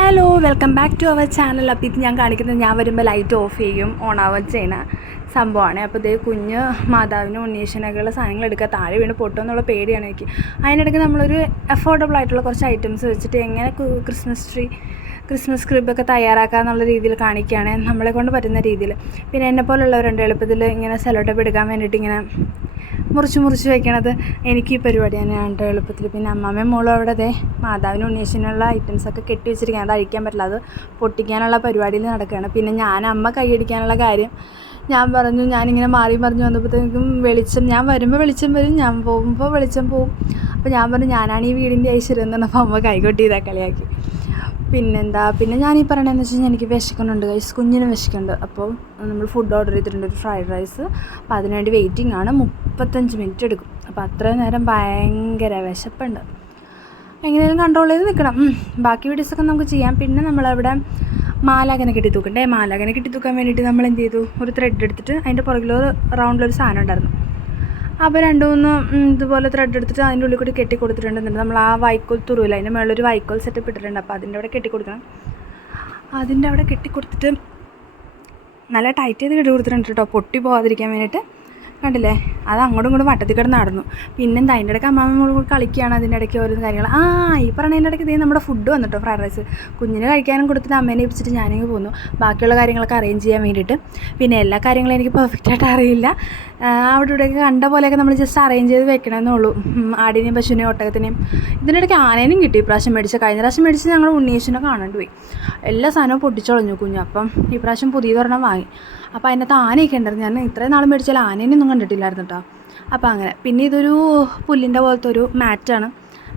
Hello, welcome back to our channel. അപ്പോൾ ഇത് ഞാൻ കാണിക്കുന്നത് ഞാൻ വരുമ്പോൾ ലൈറ്റ് ഓഫ് ചെയ്യും ഓൺ ആവുകയും ചെയ്യുന്ന സംഭവമാണ്. അപ്പോൾ ഇതേ കുഞ്ഞ് മാതാവിനും ഉണ്ണീഷനൊക്കെയുള്ള സാധനങ്ങൾ എടുക്കുക, താഴെ വീണ് പൊട്ടുമെന്നുള്ള പേടിയാണ് എനിക്ക്. അതിനിടയ്ക്ക് നമ്മളൊരു അഫോർഡബിൾ ആയിട്ടുള്ള കുറച്ച് ഐറ്റംസ് വെച്ചിട്ട് എങ്ങനെ ക്രിസ്മസ് ക്രിബൊക്കെ തയ്യാറാക്കുക എന്നുള്ള രീതിയിൽ കാണിക്കുകയാണ്, നമ്മളെ കൊണ്ട് പറ്റുന്ന രീതിയിൽ. പിന്നെ എന്നെപ്പോലുള്ളവരുണ്ട് എളുപ്പത്തിൽ ഇങ്ങനെ സെല്ലോ ടേപ്പ് എടുക്കാൻ വേണ്ടിയിട്ട് ഇങ്ങനെ മുറിച്ച് വയ്ക്കണത്. എനിക്ക് ഈ പരിപാടി തന്നെയാണ് എളുപ്പത്തിൽ. പിന്നെ അമ്മമ്മയും മോളും അവിടെ അതെ മാതാവിനും ഉണ്ണീഷനുള്ള ഐറ്റംസൊക്കെ കെട്ടി വെച്ചിരിക്കുകയാണ്. അത് അഴിക്കാൻ പറ്റില്ല, അത് പൊട്ടിക്കാനുള്ള പരിപാടിയിൽ നടക്കുകയാണ്. പിന്നെ അമ്മ കൈയടിക്കാനുള്ള കാര്യം ഞാൻ പറഞ്ഞു. ഞാനിങ്ങനെ മാറി മറിഞ്ഞ് വന്നപ്പോഴത്തേക്കും ഞാൻ വരുമ്പോൾ വെളിച്ചം വരും, ഞാൻ പോകുമ്പോൾ വെളിച്ചം പോവും. അപ്പോൾ ഞാൻ പറഞ്ഞു ഞാനാണ് ഈ വീടിൻ്റെ ഐശ്വര്യം എന്ന് പറഞ്ഞപ്പോൾ അമ്മ കൈകൊട്ടി ഇതാ കളിയാക്കി. പിന്നെ ഞാനീ പറയണതെന്ന് വെച്ച് കഴിഞ്ഞാൽ എനിക്ക് വിശക്കുന്നുണ്ട്, കുഞ്ഞിനും വിശക്കുന്നുണ്ട്. അപ്പോൾ നമ്മൾ ഫുഡ് ഓർഡർ ചെയ്തിട്ടുണ്ട്, ഒരു ഫ്രൈഡ് റൈസ്. അപ്പോൾ അതിനുവേണ്ടി വെയിറ്റിംഗ് ആണ്, 35 മിനിറ്റ് എടുക്കും. അപ്പോൾ അത്രയും നേരം ഭയങ്കര വിശപ്പുണ്ട്, എങ്ങനെയും കൺട്രോൾ ചെയ്ത് നിൽക്കണം. ബാക്കി വീഡിയോസൊക്കെ നമുക്ക് ചെയ്യാം. പിന്നെ നമ്മളവിടെ മാലാഖനെ കെട്ടി തൂക്കണ്ടേ, മാലാഖനെ കെട്ടി തൂക്കാൻ വേണ്ടിയിട്ട് നമ്മൾ എന്ത് ചെയ്തു, ഒരു ത്രെഡ് എടുത്തിട്ട് അതിൻ്റെ പുറകിലൊരു റൗണ്ടിലൊരു സാധനം ഉണ്ടായിരുന്നു. അപ്പോൾ 2-3 ഇതുപോലെ ത്രെഡ് എടുത്തിട്ട് അതിൻ്റെ ഉള്ളിൽ കൂടി കെട്ടി കൊടുത്തിട്ടുണ്ട്. നമ്മൾ ആ വൈക്കോൽ തുറവില്ല, അതിൻ്റെ മുകളിലൊരു വൈക്കോൽ സെറ്റപ്പ് ഇട്ടിട്ടുണ്ട്. അപ്പോൾ അതിൻ്റെ അവിടെ കെട്ടി കൊടുക്കണം. അതിൻ്റെ അവിടെ കെട്ടി കൊടുത്തിട്ട് നല്ല ടൈറ്റ് ചെയ്ത് കെട്ടി കൊടുത്തിട്ടുണ്ട് കേട്ടോ, പൊട്ടി പോകാതിരിക്കാൻ വേണ്ടിയിട്ട്. കണ്ടില്ലേ, അത് അങ്ങോട്ടും ഇങ്ങോട്ടും വട്ടത്തിൽ കിടന്ന് നടന്നു. പിന്നെന്താ അതിൻ്റെ ഇടയ്ക്ക് അമ്മാമ്മ കൂടി കളിക്കുകയാണ്. അതിൻ്റെ ഇടയ്ക്ക് ഓരോ കാര്യങ്ങൾ. ഈ പറഞ്ഞതിൻ്റെ ഇടയ്ക്ക് ഇതേ നമ്മുടെ ഫുഡ് വന്നിട്ടോ, ഫ്രൈഡ് റൈസ്. കുഞ്ഞിന് കഴിക്കാനും കൊടുത്തിട്ട് അമ്മേനെ ഏൽപ്പിച്ചിട്ട് ഞാനിങ്ങ് പോന്നു ബാക്കിയുള്ള കാര്യങ്ങളൊക്കെ അറേഞ്ച് ചെയ്യാൻ വേണ്ടിയിട്ട്. പിന്നെ എല്ലാ കാര്യങ്ങളും എനിക്ക് പെർഫെക്റ്റായിട്ട് അറിയില്ല, അവിടെ ഇവിടെയൊക്കെ കണ്ട പോലെയൊക്കെ നമ്മൾ ജസ്റ്റ് അറേഞ്ച് ചെയ്ത് വെക്കണമെന്നേ ഉള്ളൂ. ആടിനെയും പശുവിനെയും ഒട്ടകത്തിനെയും. ഇതിനിടയ്ക്ക് ആനേനും കിട്ടി ഇപ്രാവശ്യം കഴിഞ്ഞ പ്രാവശ്യം മേടിച്ച് ഞങ്ങൾ ഉണ്ണീഷനെ കാണാണ്ട് പോയി. എല്ലാ സാധനവും പൊട്ടിച്ചൊളഞ്ഞു കുഞ്ഞു. അപ്പം ഈ പ്രാവശ്യം പുതിയതൊരെണ്ണം വാങ്ങി. അപ്പോൾ അതിനകത്ത് ആനയൊക്കെ ഉണ്ടായിരുന്നു. ഞാൻ ഇത്രയും നാളും മേടിച്ചാൽ ആനേനെയൊന്നും കണ്ടിട്ടില്ലായിരുന്നു കേട്ടോ. അപ്പോൾ അങ്ങനെ. പിന്നെ ഇതൊരു പുല്ലിൻ്റെ പോലത്തെ ഒരു മാറ്റാണ്,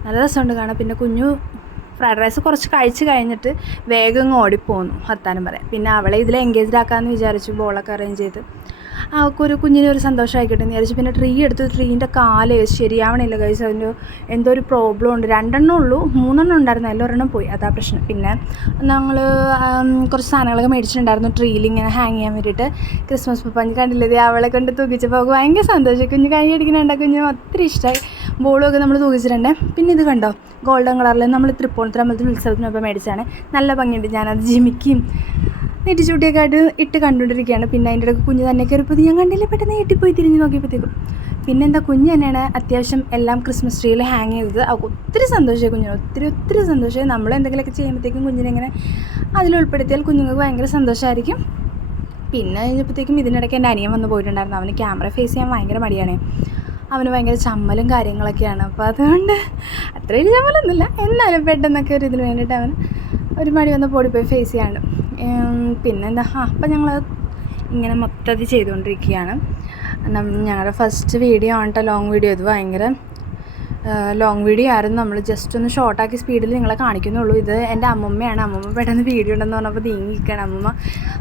നല്ല രസമുണ്ട് കാണാൻ. പിന്നെ കുഞ്ഞു ഫ്രൈഡ് റൈസ് കുറച്ച് കഴിച്ച് കഴിഞ്ഞിട്ട് വേഗം ഓടിപ്പോന്നു വർത്താനം പറയാം. പിന്നെ അവളെ ഇതിൽ എൻഗേജ്ഡ് ആക്കാമെന്ന് വിചാരിച്ചു, ബോളൊക്കെ അറേഞ്ച് ചെയ്ത്. അവൾക്കൊരു കുഞ്ഞിനൊരു സന്തോഷമായിക്കോട്ടെ എന്ന് വിചാരിച്ചു. പിന്നെ ട്രീ എടുത്ത്, ട്രീൻ്റെ കാല് ശരിയാവണില്ല കഴിച്ച്, അതിൻ്റെ എന്തോ ഒരു പ്രോബ്ലം ഉണ്ട്. 2 ഉള്ളൂ, 3 ഉണ്ടായിരുന്നു, അതിൽ 1 പോയി, അതാ പ്രശ്നം. പിന്നെ ഞങ്ങൾ കുറച്ച് സാധനങ്ങളൊക്കെ മേടിച്ചിട്ടുണ്ടായിരുന്നു ട്രീയിൽ ഇങ്ങനെ ഹാങ് ചെയ്യാൻ വേണ്ടിയിട്ട്. ക്രിസ്മസ് പപ്പഞ്ഞ് കണ്ടില്ലേ, അവളെ കൊണ്ട് തൂക്കിച്ചപ്പോൾ അവൾക്ക് ഭയങ്കര സന്തോഷം. കുഞ്ഞ് കൈ അടിക്കുന്നുണ്ട്, കുഞ്ഞ് ഒത്തിരി ഇഷ്ടമായി. ബോളുമൊക്കെ നമ്മൾ തൂക്കിച്ചിട്ടുണ്ട്. പിന്നെ ഇത് കണ്ടോ, ഗോൾഡൻ കളറിൽ നമ്മൾ തൃപ്പൂണിത്തുറ അമ്പലത്തിൽ ഉത്സവത്തിനൊപ്പം മേടിച്ചാണ്, നല്ല ഭംഗിയുണ്ട്. ഞാനത് ജിമിക്കും നെറ്റിച്ചൂട്ടിയൊക്കെ ആയിട്ട് ഇട്ട് കണ്ടുകൊണ്ടിരിക്കുകയാണ്. പിന്നെ അതിൻ്റെ ഇടയ്ക്ക് കുഞ്ഞ് തന്നെ കയറിപ്പോൾ ഞാൻ കണ്ടില്ലേ, പെട്ടെന്ന് ഞെട്ടിപ്പോയി തിരിഞ്ഞ് നോക്കിയപ്പോഴത്തേക്കും. പിന്നെന്താ, കുഞ്ഞ് തന്നെയാണ് അത്യാവശ്യം എല്ലാം ക്രിസ്മസ് ട്രീയിൽ ഹാങ് ചെയ്തത്. അവൾക്ക് ഒത്തിരി സന്തോഷമായി, കുഞ്ഞിന് ഒത്തിരി സന്തോഷമായി. നമ്മൾ എന്തെങ്കിലുമൊക്കെ ചെയ്യുമ്പോഴത്തേക്കും കുഞ്ഞിനെ ഇങ്ങനെ അതിലുൾപ്പെടുത്തിയാൽ കുഞ്ഞുങ്ങൾക്ക് ഭയങ്കര സന്തോഷമായിരിക്കും. പിന്നെ കഴിഞ്ഞപ്പോഴത്തേക്കും ഇതിനിടയ്ക്ക് എൻ്റെ അനിയൻ വന്ന് പോയിട്ടുണ്ടായിരുന്നു. അവന് ക്യാമറ ഫേസ് ചെയ്യാൻ ഭയങ്കര മടിയാണ്, അവന് ഭയങ്കര ചമ്മലും കാര്യങ്ങളൊക്കെയാണ്. അപ്പോൾ അതുകൊണ്ട് അത്ര വലിയ ചമ്മലൊന്നുമില്ല, എന്നാലും പെട്ടെന്നൊക്കെ ഒരു ഇതിന് വേണ്ടിയിട്ട് അവൻ ഒരു മടി വന്ന് പോയി ഫേസ് ചെയ്യാണ്ട്. പിന്നെന്താ, അപ്പം ഞങ്ങൾ ഇങ്ങനെ മൊത്തത്തിൽ ചെയ്തുകൊണ്ടിരിക്കുകയാണ്. ഞങ്ങളുടെ ഫസ്റ്റ് വീഡിയോ ആണ് കേട്ടോ, ലോങ് വീഡിയോ. ഇത് ഭയങ്കര ലോങ് വീഡിയോ ആയിരുന്നു. നമ്മൾ ജസ്റ്റ് ഒന്ന് ഷോർട്ടാക്കി സ്പീഡിൽ നിങ്ങളെ കാണിക്കുന്നുള്ളൂ. ഇത് എൻ്റെ അമ്മമ്മയാണ്. അമ്മമ്മ പെട്ടെന്ന് വീഡിയോ ഉണ്ടെന്ന് പറഞ്ഞപ്പോൾ നീങ്ങിയിരിക്കുകയാണ്. അമ്മമ്മ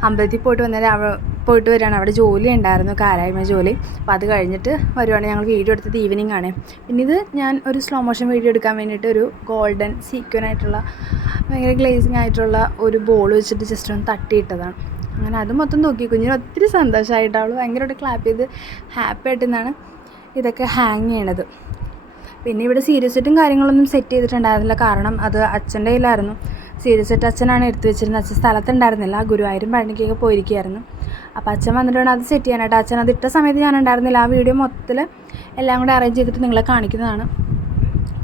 അമ്പലത്തിൽ പോയിട്ട് വരികയാണ്, അവിടെ ജോലി ഉണ്ടായിരുന്നു, കാരായ്മ ജോലി. അപ്പോൾ അത് കഴിഞ്ഞിട്ട് വരുവാണ്. ഞങ്ങൾ വീഡിയോ എടുത്തത് ഈവനിങ് ആണ്. പിന്നെ ഇത് ഞാൻ ഒരു സ്ലോ മോഷൻ വീഡിയോ എടുക്കാൻ വേണ്ടിയിട്ട് ഒരു ഗോൾഡൻ സീക്വനായിട്ടുള്ള ഭയങ്കര ഗ്ലേസിങ് ആയിട്ടുള്ള ഒരു ബോൾ വെച്ചിട്ട് ജസ്റ്റ് ഒന്ന് തട്ടിയിട്ടതാണ്. അങ്ങനെ അത് മൊത്തം നോക്കി കുഞ്ഞിന് ഒത്തിരി സന്തോഷമായിട്ട് അവൾ ഭയങ്കരമായിട്ട് ക്ലാപ്പ് ചെയ്ത് ഹാപ്പി ആയിട്ടെന്നാണ് ഇതൊക്കെ ഹാങ് ചെയ്യണത്. പിന്നെ ഇവിടെ സീരിയസ് സെറ്റും കാര്യങ്ങളൊന്നും സെറ്റ് ചെയ്തിട്ടുണ്ടായിരുന്നില്ല, കാരണം അത് അച്ഛൻ്റെ കയ്യിലായിരുന്നു. സീരിയസ് സെറ്റ് അച്ഛനാണ് എടുത്തു വെച്ചിരുന്നത്. അച്ഛൻ സ്ഥലത്തുണ്ടായിരുന്നില്ല, ഗുരുവായൂരും പഴനിക്കൊക്കെ പോയിരിക്കുകയായിരുന്നു. അപ്പോൾ അച്ഛൻ വന്നിട്ട് വേണം അത് സെറ്റ് ചെയ്യാനായിട്ട്. അച്ഛൻ അത് ഇട്ട സമയത്ത് ഞാൻ ഉണ്ടായിരുന്നില്ല. ആ വീഡിയോ മൊത്തത്തിൽ എല്ലാം കൂടെ അറേഞ്ച് ചെയ്തിട്ട് നിങ്ങളെ കാണിക്കുന്നതാണ്.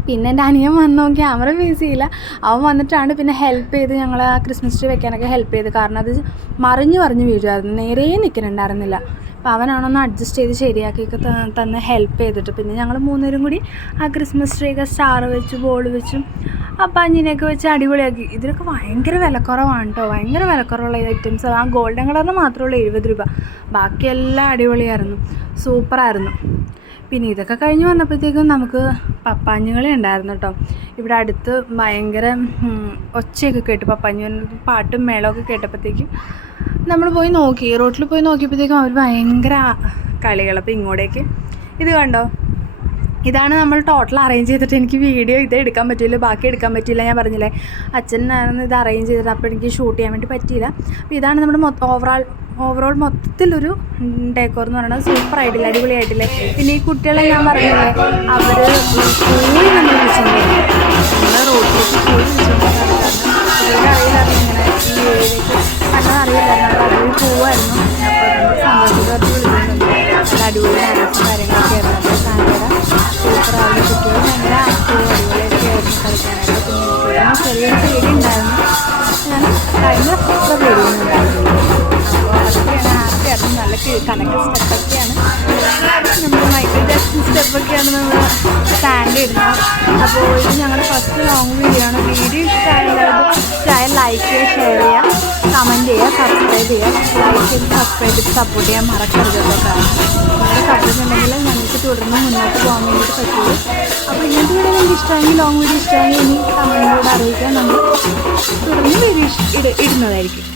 പിന്നെ എൻ്റെ അനിയൻ വന്നോ, ക്യാമറ ഫേസ് ചെയ്യില്ല, അവൻ വന്നിട്ടാണ് പിന്നെ ഹെൽപ്പ് ചെയ്ത് ഞങ്ങൾ ആ ക്രിസ്മസ് ട്രീ വെക്കാനൊക്കെ ഹെൽപ്പ് ചെയ്ത്. കാരണം അത് മറിഞ്ഞ് വീഴുമായിരുന്നു, നേരെ നിൽക്കുന്നുണ്ടായിരുന്നില്ല. അപ്പോൾ അവനാണൊന്ന് അഡ്ജസ്റ്റ് ചെയ്ത് ശരിയാക്കിയൊക്കെ തന്ന് ഹെൽപ്പ് ചെയ്തിട്ട്. പിന്നെ ഞങ്ങൾ 3 പേരും കൂടി ആ ക്രിസ്മസ് ട്രീയൊക്കെ സ്റ്റാർ വെച്ച് ബോൾ വെച്ചും അപ്പം അഞ്ഞിനെയൊക്കെ വെച്ച് അടിപൊളിയാക്കി. ഇതിലൊക്കെ ഭയങ്കര വിലക്കുറവാണ് കേട്ടോ, ഭയങ്കര വിലക്കുറവുള്ള ഐറ്റംസ്. ആ ഗോൾഡൻ കളറിന് മാത്രമുള്ള 70 രൂപ, ബാക്കിയെല്ലാം അടിപൊളിയായിരുന്നു, സൂപ്പറായിരുന്നു. പിന്നെ ഇതൊക്കെ കഴിഞ്ഞ് വന്നപ്പോഴത്തേക്കും നമുക്ക് പപ്പാഞ്ഞുകളി ഉണ്ടായിരുന്നു കേട്ടോ. ഇവിടെ അടുത്ത് ഭയങ്കര ഒച്ചയൊക്കെ കേട്ടു, പപ്പാഞ്ഞു പാട്ടും മേളമൊക്കെ കേട്ടപ്പോഴത്തേക്കും നമ്മൾ പോയി നോക്കി, റോട്ടിൽ പോയി നോക്കിയപ്പോഴത്തേക്കും അവർ ഭയങ്കര കളികൾ. അപ്പോൾ ഇങ്ങോട്ടേക്ക് ഇത് കണ്ടോ, ഇതാണ് നമ്മൾ ടോട്ടൽ അറേഞ്ച് ചെയ്തിട്ട്. എനിക്ക് വീഡിയോ ഇത് എടുക്കാൻ പറ്റില്ല, ബാക്കി എടുക്കാൻ പറ്റില്ല. ഞാൻ പറഞ്ഞില്ലേ അച്ഛനായിരുന്നു ഇത് അറേഞ്ച് ചെയ്തിട്ട്, അപ്പോൾ എനിക്ക് ഷൂട്ട് ചെയ്യാൻ വേണ്ടി പറ്റിയില്ല. അപ്പോൾ ഇതാണ് നമ്മുടെ ഓവറോൾ മൊത്തത്തിലൊരു ഡെക്കോർ എന്ന് പറയുന്നത്. സൂപ്പറായിട്ടില്ല, അടിപൊളിയായിട്ടില്ലേ. പിന്നെ ഈ കുട്ടികളെ ഞാൻ പറഞ്ഞില്ലേ, അവർ സ്കൂളിൽ നമ്മൾ വിളിച്ചുകൊണ്ടിരുന്നു, നമ്മൾ റോഡിലേക്ക് സ്കൂളിൽ വിളിച്ചുകൊണ്ടിരുന്നു. അറിയില്ല കണക്ക് സ്റ്റെപ്പൊക്കെയാണ്, നമ്മൾ മൈക്കിൾ ജാക്സൺ സ്റ്റെപ്പൊക്കെയാണ് നമ്മൾ സ്റ്റാൻഡ് ഇടുന്നത്. അപ്പോൾ ഇത് ഞങ്ങളുടെ ഫസ്റ്റ് ലോങ് വീഡിയോ ആണ്. വീഡിയോ ഇഷ്ടമായാലും ലൈക്ക് ചെയ്യുക, ഷെയർ ചെയ്യുക, കമൻറ്റ് ചെയ്യുക, സബ്സ്ക്രൈബ് ചെയ്യുക. ലൈക്ക് ചെയ്ത് സബ്സ്ക്രൈബ് ചെയ്ത് സപ്പോർട്ട് ചെയ്യാൻ മറക്കരുത് കേട്ടോ. നിങ്ങളുടെ സപ്പോർട്ട് ഉണ്ടെങ്കിൽ ഞങ്ങൾക്ക് തുടർന്ന് മുന്നോട്ട് പോകാൻ വേണ്ടിയിട്ട് പറ്റുള്ളൂ. അപ്പോൾ ഇങ്ങനത്തെ വീഡിയോ നിങ്ങൾക്ക് ഇഷ്ടമെങ്കിൽ, ലോങ് വീഡിയോ ഇഷ്ടമെങ്കിൽ ഇനി കമൻറ്റിലൂടെ അറിയിക്കാൻ നമ്മൾ തുടർന്ന് വീഡിയോ ഇടുന്നതായിരിക്കും.